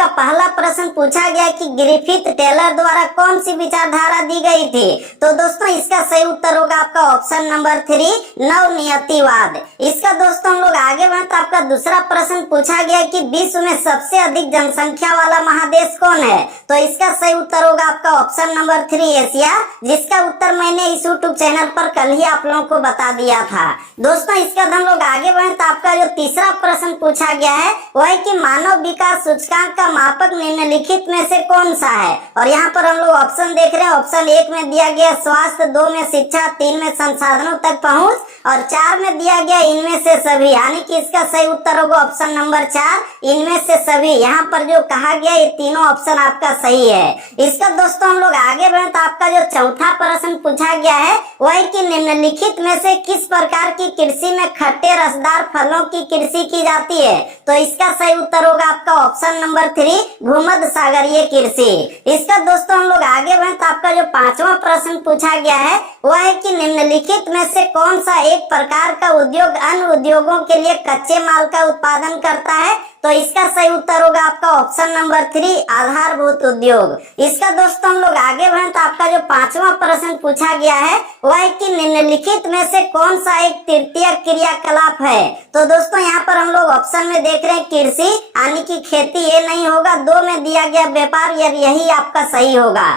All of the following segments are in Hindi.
आपका पहला प्रश्न पूछा गया कि ग्रिफिथ टेलर द्वारा कौन सी विचारधारा दी गई थी। तो दोस्तों इसका सही उत्तर होगा आपका ऑप्शन नंबर 3 नवनियतिवाद। इसका दोस्तों हम लोग आगे बढ़े तो आपका दूसरा प्रश्न पूछा गया कि विश्व में सबसे अधिक जनसंख्या वाला महादेश कौन है। तो इसका सही उत्तर होगा आपका ऑप्शन नंबर 3 एशिया, जिसका उत्तर मैंने इस यूट्यूब चैनल पर कल ही आप लोगों को बता दिया था। दोस्तों इसका हम लोग आगे बढ़े तो आपका जो तीसरा प्रश्न पूछा गया है वह है कि मानव विकास सूचकांक का मापक निम्नलिखित में से कौन सा है। और यहाँ पर हम लोग ऑप्शन देख रहे हैं। ऑप्शन 1 में दिया गया स्वास्थ्य, 2 में शिक्षा, 3 में संसाधनों तक पहुंच और 4 में दिया गया इनमें से सभी, यानी कि इसका सही उत्तर होगा ऑप्शन नंबर 4 इनमें से सभी। यहाँ पर जो कहा गया ये तीनों ऑप्शन आपका सही है। इसका दोस्तों हम लोग आगे बढ़े तो आपका जो चौथा प्रश्न पूछा गया है वह है कि निम्नलिखित में से किस प्रकार की कृषि में खट्टे रसदार फलों की कृषि की जाती है। तो इसका सही उत्तर होगा आपका ऑप्शन नंबर 3 भूमध्य सागरीय कृषि। इसका दोस्तों हम लोग आगे बढ़े तो आपका जो पांचवा प्रश्न पूछा गया है वह है कि निम्नलिखित में से कौन सा एक प्रकार का उद्योग अन्य उद्योगों के लिए कच्चे माल का उत्पादन करता है। तो इसका सही उत्तर होगा आपका ऑप्शन नंबर 3 आधारभूत उद्योग। इसका दोस्तों हम लोग आगे बढ़े तो आपका जो पांचवा प्रश्न पूछा गया है वह है कि निम्नलिखित में से कौन सा एक तृतीय क्रियाकलाप है। तो दोस्तों यहाँ पर हम लोग ऑप्शन में देख रहे हैं कृषि, यानी कि खेती, ये नहीं होगा। 2 में दिया गया व्यापार, यही आपका सही होगा।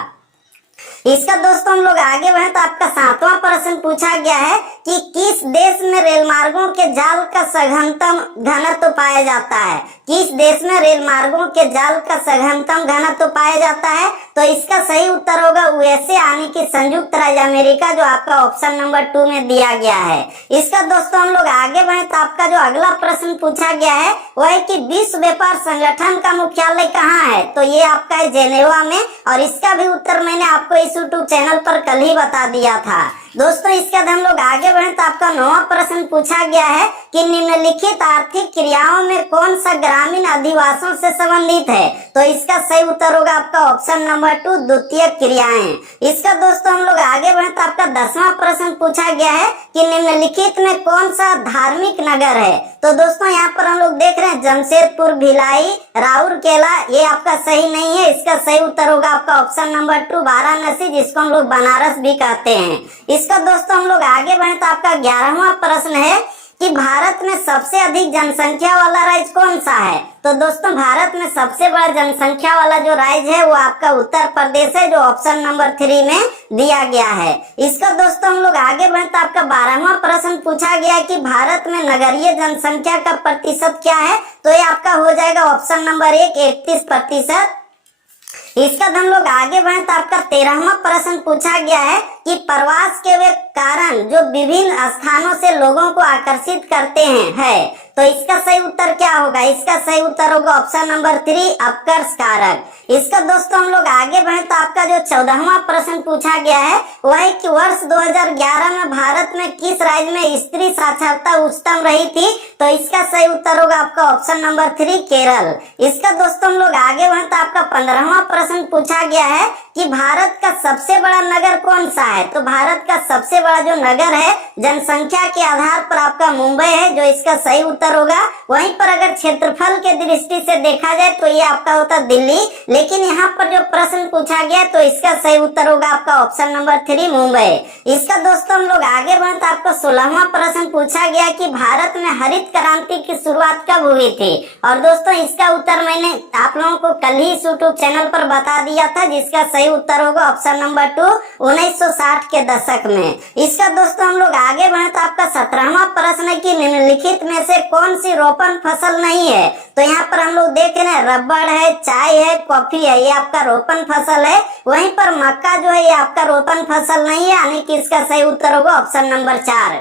इसका दोस्तों हम लोग आगे बढ़े तो आपका सातवां प्रश्न पूछा गया है कि किस देश में रेल मार्गों के जाल का सघनतम घनत्व पाया जाता है। किस देश में रेल मार्गों के जाल का सघनतम घनत्व पाया जाता है। तो इसका सही उत्तर होगा यूएसए, यानी कि संयुक्त राज्य अमेरिका, जो आपका ऑप्शन नंबर 2 में दिया गया है। इसका दोस्तों हम लोग आगे बढ़े तो आपका जो अगला प्रश्न पूछा गया है वह है कि विश्व व्यापार संगठन का मुख्यालय कहाँ है। तो ये आपका है जेनेवा में, और इसका भी उत्तर मैंने आपको इस यूट्यूब चैनल पर कल ही बता दिया था। दोस्तों इसके बाद हम लोग आगे बढ़े तो आपका 9वां प्रश्न पूछा गया है कि निम्नलिखित आर्थिक क्रियाओं में कौन सा ग्रामीण अधिवासों से संबंधित है। तो इसका सही उत्तर होगा आपका ऑप्शन नंबर 2 द्वितीय क्रियाएं। इसका दोस्तों हम लोग आगे बढ़े तो आपका 10वां प्रश्न पूछा गया है कि निम्नलिखित में कौन सा धार्मिक नगर है। तो दोस्तों यहाँ पर हम लोग देख रहे हैं जमशेदपुर, भिलाई, राउरकेला, ये आपका सही नहीं है। इसका सही उत्तर होगा आपका ऑप्शन नंबर 2 वाराणसी, जिसको हम लोग बनारस भी कहते हैं। इसका दोस्तों हम लोग आगे बढ़े तो आपका 11वां प्रश्न है कि भारत में सबसे अधिक जनसंख्या वाला राज्य कौन सा है। तो दोस्तों भारत में सबसे बड़ा जनसंख्या वाला जो राज्य है वो आपका उत्तर प्रदेश है, जो ऑप्शन नंबर 3 में दिया गया है। इसका दोस्तों हम लोग आगे बढ़े तो आपका 12वां प्रश्न पूछा गया कि भारत में नगरीय जनसंख्या का प्रतिशत क्या है। तो ये आपका हो जाएगा ऑप्शन नंबर 1 31%। इसका हम लोग आगे बढ़े तो आपका 13वां प्रश्न पूछा गया है कि प्रवास के वे कारण जो विभिन्न स्थानों से लोगों को आकर्षित करते हैं है। तो इसका सही उत्तर क्या होगा। इसका सही उत्तर होगा ऑप्शन नंबर 3 अपकर्ष कारक। इसका दोस्तों हम लोग आगे बढ़े तो आपका जो 14वां प्रश्न पूछा गया है वह है कि वर्ष 2011 में भारत में किस राज्य में स्त्री साक्षरता उच्चतम रही थी। तो इसका सही उत्तर होगा आपका ऑप्शन नंबर 3 केरल। इसका दोस्तों हम लोग आगे बढ़े तो आपका 15वां प्रश्न पूछा गया है कि भारत का सबसे बड़ा नगर कौन सा है। तो भारत का सबसे बड़ा जो नगर है जनसंख्या के आधार पर आपका मुंबई है, जो इसका सही उत्तर होगा। वहीं पर अगर क्षेत्रफल के दृष्टि से देखा जाए तो ये आपका होता दिल्ली, लेकिन यहाँ पर जो प्रश्न पूछा गया तो इसका सही उत्तर होगा आपका ऑप्शन नंबर 3 मुंबई। इसका दोस्तों हम लोग आगे बढ़े तो आपका 16वां प्रश्न पूछा गया कि भारत में हरित क्रांति की शुरुआत कब हुई थी। और दोस्तों इसका उत्तर मैंने आप लोगों को कल ही यूट्यूब चैनल पर बता दिया था, जिसका सही उत्तर होगा ऑप्शन नंबर 2 1960 के दशक में। इसका दोस्तों हम लोग आगे बढ़े तो आपका 17वां प्रश्न है कि निम्नलिखित में से कौन सी रोपण फसल नहीं है। तो यहाँ पर हम लोग देख रहे हैं रबड़ है, चाय है, कॉफी है, ये आपका रोपण फसल है। वहीं पर मक्का जो है ये आपका रोपण फसल नहीं है, यानी कि इसका सही उत्तर होगा ऑप्शन नंबर 4।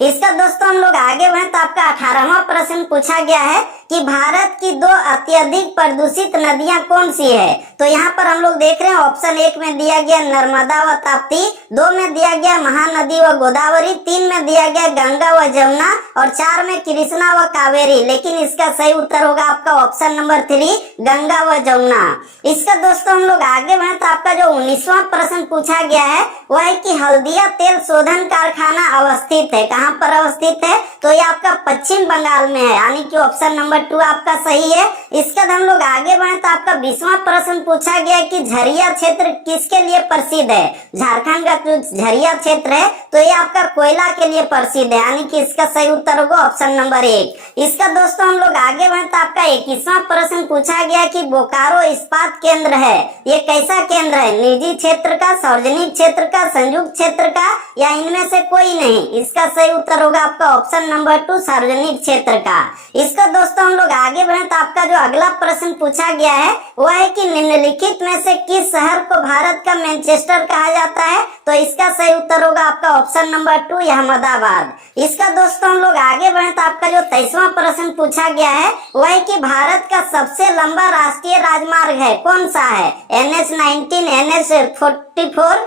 इसका दोस्तों हम लोग आगे बढ़े तो आपका 18वां प्रश्न पूछा गया है कि भारत की 2 अत्यधिक प्रदूषित नदियां कौन सी है। तो यहाँ पर हम लोग देख रहे हैं ऑप्शन 1 में दिया गया नर्मदा व ताप्ती, 2 में दिया गया महानदी व गोदावरी, 3 में दिया गया गंगा व जमुना और 4 में कृष्णा व कावेरी। लेकिन इसका सही उत्तर होगा आपका ऑप्शन नंबर 3 गंगा व जमुना। इसका दोस्तों हम लोग आगे बढ़े तो आपका जो 19वां प्रश्न पूछा गया है वह है कि हल्दिया तेल शोधन कारखाना अवस्थित है, कहाँ पर अवस्थित है। तो ये आपका पश्चिम बंगाल में है, यानी कि ऑप्शन नंबर नंबर 2 आपका सही है। इसके बाद हम लोग आगे बढ़े तो आपका 20वां प्रश्न पूछा गया कि झरिया क्षेत्र किसके लिए प्रसिद्ध है। झारखंड का जो झरिया क्षेत्र है तो ये आपका कोयला के लिए प्रसिद्ध है, यानी कि इसका सही उत्तर होगा ऑप्शन नंबर 1। इसका दोस्तों हम लोग आगे बढ़े तो आपका 21वां प्रश्न पूछा गया कि बोकारो इस्पात केंद्र है, ये कैसा केंद्र है, निजी क्षेत्र का, सार्वजनिक क्षेत्र का, संयुक्त क्षेत्र का, या इनमें से कोई नहीं। इसका सही उत्तर होगा आपका ऑप्शन नंबर 2 सार्वजनिक क्षेत्र का। इसका दोस्तों हम लोग आगे बढ़े तो आपका जो अगला प्रश्न पूछा गया है वह है कि निम्नलिखित में से किस शहर को भारत का मैनचेस्टर कहा जाता है, तो इसका सही उत्तर होगा आपका ऑप्शन नंबर 2 अहमदाबाद। इसका दोस्तों हम लोग आगे बढ़े तो आपका जो 23वां प्रश्न पूछा गया है वह है कि भारत का सबसे लंबा राष्ट्रीय राजमार्ग है कौन सा है, NH-19, NH-44,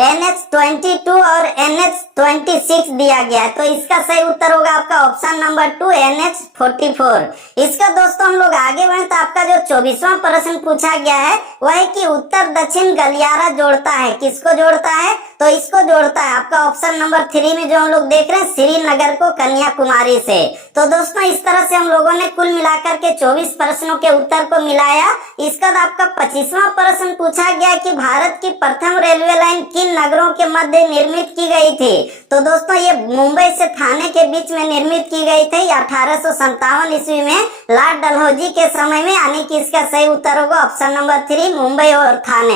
NH-22 और NH-26 दिया गया है, तो इसका सही उत्तर होगा आपका ऑप्शन नंबर 2 NH-44। इसका दोस्तों हम लोग आगे बढ़े तो आपका जो 24वां प्रश्न पूछा गया है वह है कि उत्तर दक्षिण गलियारा जोड़ता है, किसको जोड़ता है, तो इसको जोड़ता है आपका ऑप्शन नंबर 3 में जो हम लोग देख रहे हैं श्रीनगर को कन्याकुमारी से। तो दोस्तों इस तरह से हम लोगों ने कुल मिलाकर के 24 प्रश्नों के उत्तर को मिलाया। इसका आपका 25वां प्रश्न पूछा गया कि भारत की प्रथम रेलवे लाइन किन नगरों के मध्य निर्मित की गई थी, तो दोस्तों ये मुंबई से थाने के बीच में निर्मित की गई थी 1857 ईस्वी में लॉर्ड डलहौजी के समय में, यानी कि इसका सही उत्तर होगा ऑप्शन नंबर 3 मुंबई और थाने।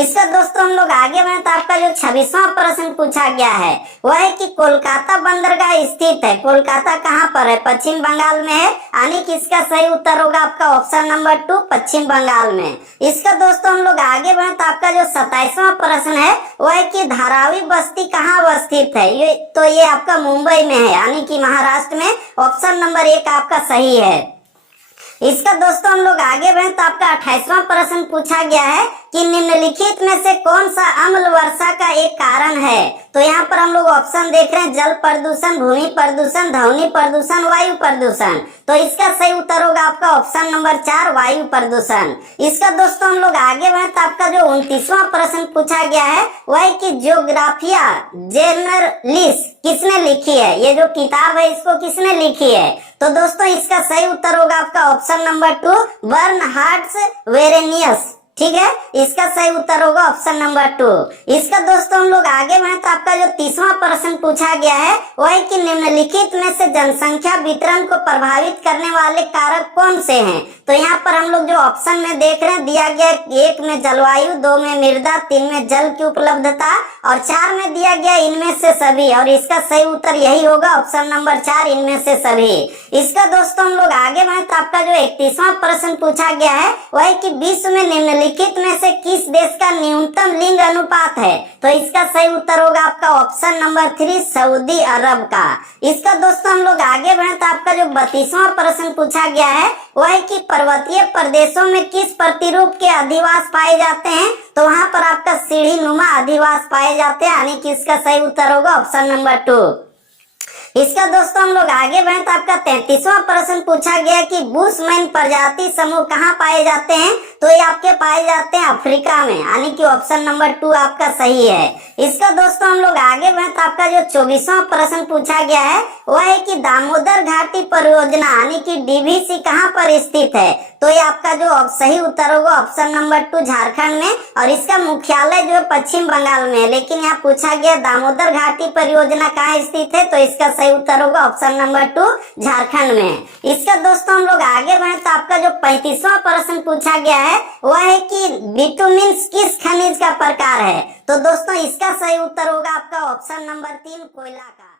इसका दोस्तों हम लोग आगे बढ़े तो आपका जो 26वां प्रश्न पूछा गया है वह है कि कोलकाता बंदरगाह स्थित है, कोलकाता कहाँ पर है, पश्चिम बंगाल में है, यानी कि इसका सही उत्तर होगा आपका ऑप्शन नंबर 2 पश्चिम बंगाल में। इसका दोस्तों हम लोग आगे बढ़े तो आपका जो 27वां प्रश्न है वह है कि धारावी बस्ती कहाँ अवस्थित है, ये आपका मुंबई में है, यानी कि महाराष्ट्र में, ऑप्शन नंबर 1 आपका सही है। इसका दोस्तों हम लोग आगे बढ़े तो आपका 28वां प्रश्न पूछा गया है कि निम्नलिखित में से कौन सा अम्ल वर्षा का एक कारण है, तो यहाँ पर हम लोग ऑप्शन देख रहे हैं जल प्रदूषण, भूमि प्रदूषण, ध्वनि प्रदूषण, वायु प्रदूषण, तो इसका सही उत्तर होगा आपका ऑप्शन नंबर 4 वायु प्रदूषण। इसका दोस्तों हम लोग आगे बढ़े तो आपका जो 29वां प्रश्न पूछा गया है वह है कि जियोग्राफिया जेनरलिस किसने लिखी है, ये जो किताब है इसको किसने लिखी है, तो दोस्तों इसका सही उत्तर होगा आपका ऑप्शन नंबर 2 बर्नहार्ड वेरेनियस, ठीक है, इसका सही उत्तर होगा ऑप्शन नंबर 2। इसका दोस्तों हम लोग आगे बढ़े तो आपका जो 30वां प्रश्न पूछा गया है वह है कि निम्नलिखित में से जनसंख्या वितरण को प्रभावित करने वाले कारक कौन से हैं, तो यहाँ पर हम लोग जो ऑप्शन में देख रहे हैं दिया गया 1 में जलवायु, 2 में मृदा, 3 में जल की उपलब्धता और 4 में दिया गया इनमें से सभी, और इसका सही उत्तर यही होगा ऑप्शन नंबर 4 इनमें से सभी। इसका दोस्तों हम लोग आगे बढ़े तो आपका जो 31वां प्रश्न पूछा गया है वह है कि विश्व में निम्नलिखित में से किस देश का न्यूनतम लिंग अनुपात है, तो इसका सही उत्तर होगा आपका ऑप्शन नंबर 3 सऊदी अरब का। इसका दोस्तों हम लोग आगे बढ़े तो आपका जो 32वां प्रश्न पूछा गया है वह है कि पर्वतीय प्रदेशों में किस प्रतिरूप के अधिवास पाए जाते हैं, तो वहां पर आपका सीढ़ी नुमा अधिवास पाए जाते हैं, यानी कि इसका सही उत्तर होगा ऑप्शन नंबर 2। इसका दोस्तों हम लोग आगे बढ़े तो आपका 33वां प्रश्न पूछा गया कि बुशमैन प्रजाति समूह कहाँ पाए जाते हैं, तो ये आपके पाए जाते हैं अफ्रीका में, यानी कि ऑप्शन नंबर 2 आपका सही है। इसका दोस्तों हम लोग आगे बढ़े तो आपका जो 24वां प्रश्न पूछा गया है वह है कि दामोदर घाटी परियोजना यानी कि DVC कहाँ पर स्थित है, तो ये आपका जो सही उत्तर होगा ऑप्शन नंबर 2 झारखंड में, और इसका मुख्यालय जो है पश्चिम बंगाल में है, लेकिन यहाँ पूछा गया दामोदर घाटी परियोजना कहाँ स्थित है, तो इसका सही उत्तर होगा ऑप्शन नंबर 2 झारखंड में। इसका दोस्तों हम लोग आगे बढ़े तो आपका जो 35वां प्रश्न पूछा गया है वह है कि बिटुमिन किस खनिज का प्रकार है, तो दोस्तों इसका सही उत्तर होगा आपका ऑप्शन नंबर 3 कोयला का।